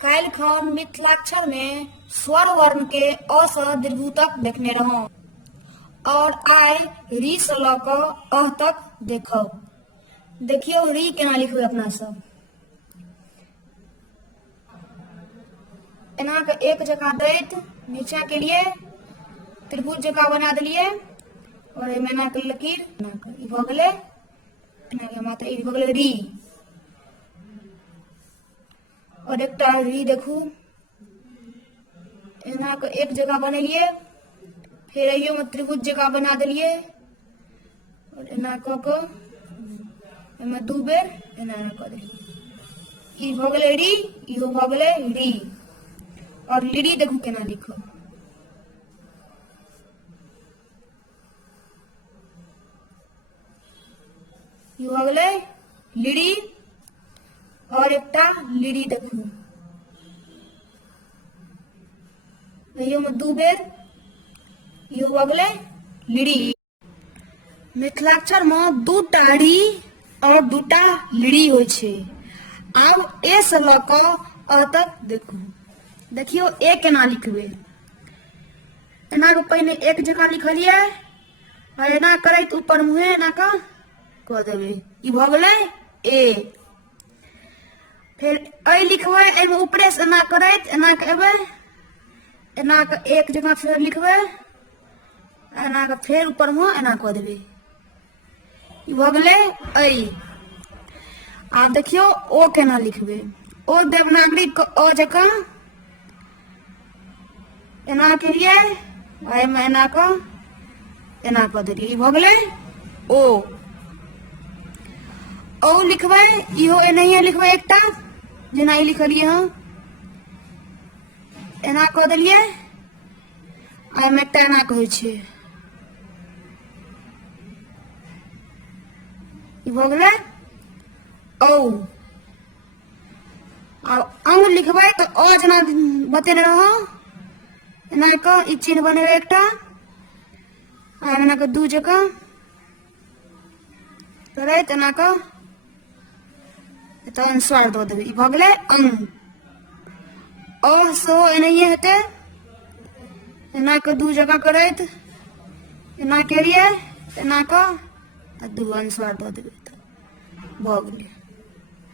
काल्हि खन मिथिलाक्षर में स्वर वर्ण के अ से दीर्घ तक देखने रहूं और आइ री से ल क अह तक देखब। देखियो री केना लिखबै अपना सब। एना के एक जगह दैत नीचा के लिए त्रिभुज जगह बना दिलिए और एमे एना के लकीर एना के ई भ गेलै, एना के मात्र ई भ गेलै री। और एकटा री देखू, एना के एक जगह बनेलिए, फिर अइयो में त्रिभुज जगह बना दिलिए और एना क के एमे दू बेर एना एना क देलिए। ई भ गेलै री, इहो भ गेलै री। और लिरी देखू केना लिखब। ई भ गेलै लिरी और एकटा लिरी देखू, अइयो में दू बेर, इहो भ गेलै लिरी। मिथिलाक्षर में दूटा री और दूटा लिरी होय छै। आब ए से ल क अ तक देखू। देखियो ए केना लिखबै। एना के पहिने एक जगह लिखलिए और एना करैत ऊपर मुहे एना क देबै, ई भ गेलै ए। फिर ऐ लिखबै, ऐ में ऊपरे से एना करैत एना के एबै, एना के एक जगह फिर लिखबै, एना के फिर ऊपर मुह एना क देबै, ई भ गेलै ऐ। आब देखियो ओ केना लिखबै। ओ देवनागरी क अ जकाँ एना केलिए और एमे एना क देलिए, ई भ गेलै ओ। औ लिखबै, इहो एनाहिए लिखबै एकटा जेना ई लिखलिए हँ, एना क देलिए आ एमे एकटा एना कहै छै, ई भ गेलै औ। आ अंग लिखबै तो अ जेना बतेने रहौ, एना क ई चिन्ह बनेबै एकटा आ एना क दू जगह करैत एना क एतय अनुस्वार दऽ देबै, ई भ गेलै अंग। अ सेहो एनाहिए हेतै, एना क दू जगह करैत एना केलिए, एना क आ दू अनुस्वार दऽ देबै, भ गेलै।